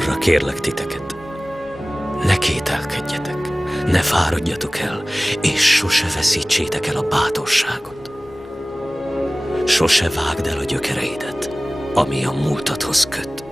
Arra kérlek titeket, ne kételkedjetek, ne fáradjatok el, és sose veszítsétek el a bátorságot. Sose vágd el a gyökereidet, ami a múltadhoz köt.